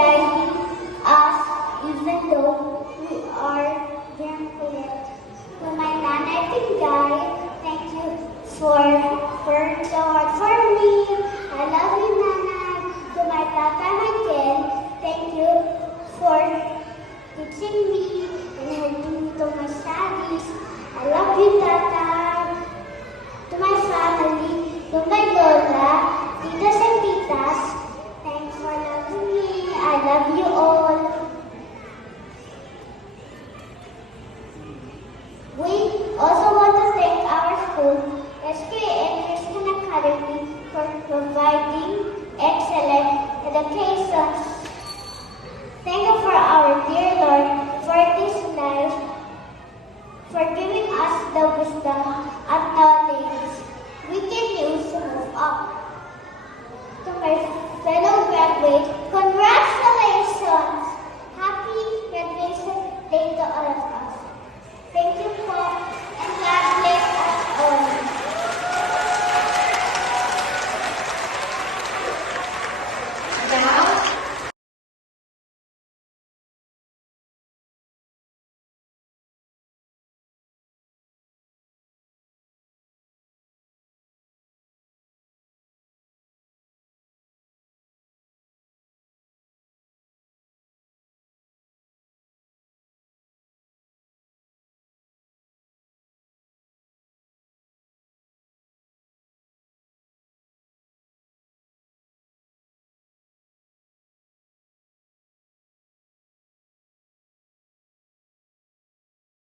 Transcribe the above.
guiding us even though we are grandparents. To my nanay Tingay, thank you for the work for me. I love you, nanay. To my tata Michael, thank you for teaching me and helping me to my studies. I love you, tata. To my family, to my lola, titas and titas, thanks for loving me. I love you all. We also want to thank our school, SPA and Christian Academy, for providing excellent education. Thank you for our dear Lord for this life, for giving us the wisdom and knowledge we can use to move up. To my fellow graduates,